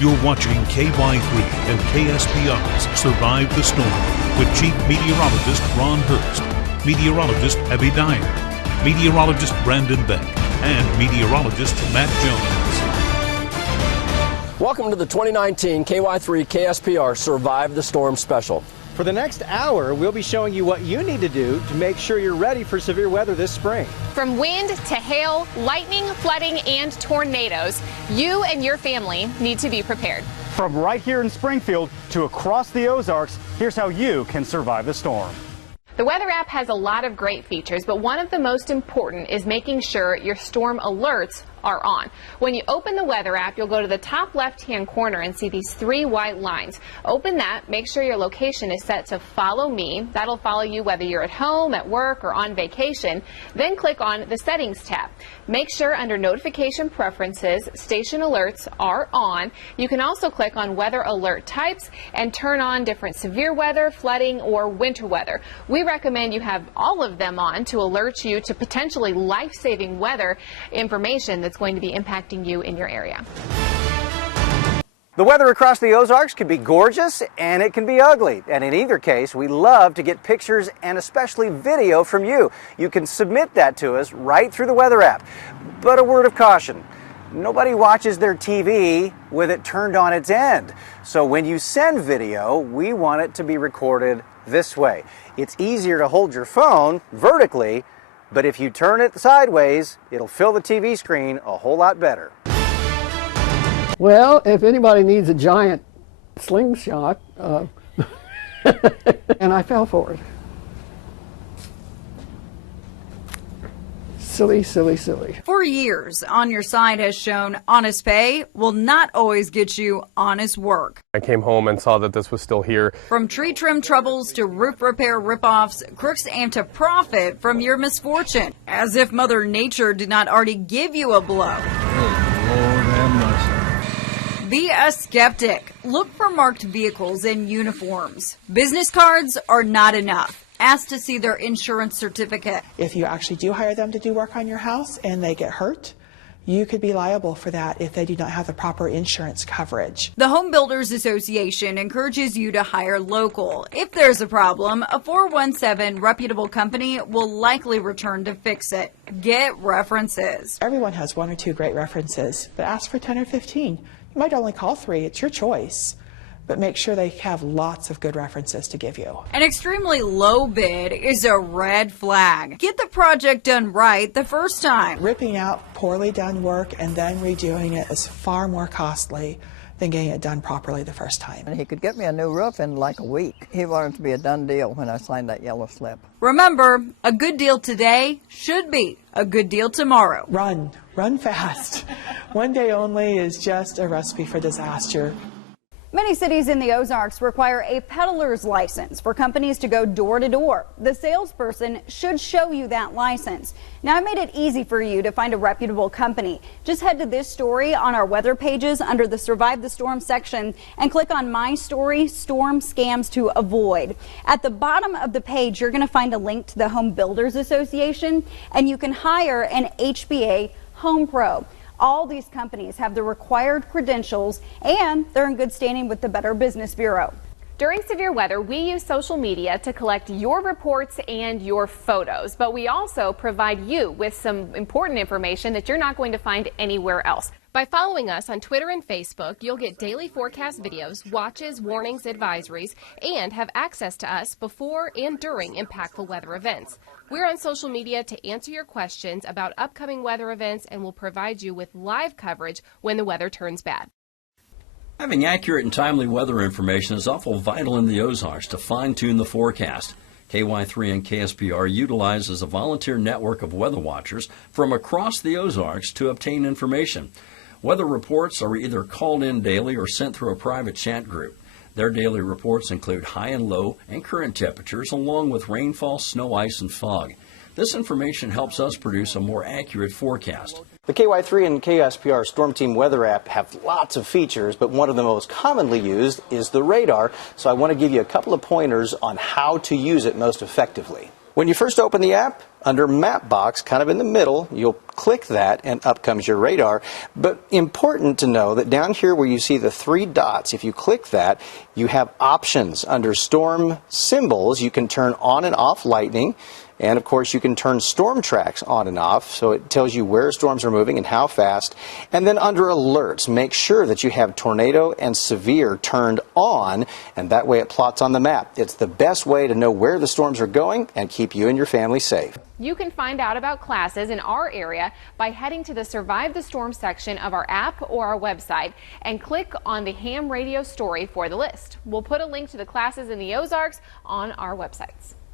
You're watching KY3 and KSPR's Survive the Storm with Chief Meteorologist Ron Hurst, Meteorologist Abby Dyer, Meteorologist Brandon Beck, and Meteorologist Matt Jones. Welcome to the 2019 KY3 KSPR Survive the Storm Special. For the next hour, we'll be showing you what you need to do to make sure you're ready for severe weather this spring. From wind to hail, lightning, flooding, and tornadoes, you and your family need to be prepared. From right here in Springfield to across the Ozarks, here's how you can survive the storm. The weather app has a lot of great features, but one of the most important is making sure your storm alerts are on. When you open the weather app, you'll go to the top left-hand corner and see these 3 white lines. Open that, make sure your location is set to follow me. That'll follow you whether you're at home, at work, or on vacation. Then click on the settings tab. Make sure under notification preferences, station alerts are on. You can also click on weather alert types and turn on different severe weather, flooding, or winter weather. We recommend you have all of them on to alert you to potentially life-saving weather information that's going to be impacting you in your area. The weather across the Ozarks can be gorgeous and it can be ugly. And in either case, we love to get pictures and especially video from you. You can submit that to us right through the weather app. But a word of caution. Nobody watches their TV with it turned on its end. So when you send video, we want it to be recorded this way. It's easier to hold your phone vertically, but if you turn it sideways, it'll fill the TV screen a whole lot better. Well, if anybody needs a giant slingshot, and I fell for it. Silly, silly, silly. For years, On Your Side has shown honest pay will not always get you honest work. I came home and saw that this was still here. From tree trim troubles to roof repair ripoffs, crooks aim to profit from your misfortune, as if Mother Nature did not already give you a blow. Be a skeptic. Look for marked vehicles and uniforms. Business cards are not enough. Ask to see their insurance certificate. If you actually do hire them to do work on your house and they get hurt, you could be liable for that if they do not have the proper insurance coverage. The Home Builders Association encourages you to hire local. If there's a problem, a 417 reputable company will likely return to fix it. Get references. Everyone has 1 or 2 great references, but ask for 10 or 15. You might only call 3. It's your choice. But make sure they have lots of good references to give you. An extremely low bid is a red flag. Get the project done right the first time. Ripping out poorly done work and then redoing it is far more costly than getting it done properly the first time. And he could get me a new roof in like a week. He wanted it to be a done deal when I signed that yellow slip. Remember, a good deal today should be a good deal tomorrow. Run fast. One day only is just a recipe for disaster. Many cities in the Ozarks require a peddler's license for companies to go door to door. The salesperson should show you that license. Now, I made it easy for you to find a reputable company. Just head to this story on our weather pages under the Survive the Storm section and click on My Story, Storm Scams to Avoid. At the bottom of the page, you're going to find a link to the Home Builders Association, and you can hire an HBA Home Pro. All these companies have the required credentials and they're in good standing with the Better Business Bureau. During severe weather, we use social media to collect your reports and your photos, but we also provide you with some important information that you're not going to find anywhere else. By following us on Twitter and Facebook, you'll get daily forecast videos, watches, warnings, advisories, and have access to us before and during impactful weather events. We're on social media to answer your questions about upcoming weather events and will provide you with live coverage when the weather turns bad. Having accurate and timely weather information is awful vital in the Ozarks to fine-tune the forecast. KY3 and KSPR utilizes a volunteer network of weather watchers from across the Ozarks to obtain information. Weather reports are either called in daily or sent through a private chat group. Their daily reports include high and low and current temperatures along with rainfall, snow, ice, and fog. This information helps us produce a more accurate forecast. The KY3 and KSPR Storm Team Weather app have lots of features, but one of the most commonly used is the radar, so I want to give you a couple of pointers on how to use it most effectively. When you first open the app, under Map Box, kind of in the middle, you'll click that and up comes your radar. But important to know that down here where you see the 3 dots, if you click that, you have options. Under Storm Symbols, you can turn on and off lightning. And of course, you can turn storm tracks on and off, so it tells you where storms are moving and how fast. And then under alerts, make sure that you have tornado and severe turned on, and that way it plots on the map. It's the best way to know where the storms are going and keep you and your family safe. You can find out about classes in our area by heading to the Survive the Storm section of our app or our website and click on the ham radio story for the list. We'll put a link to the classes in the Ozarks on our websites.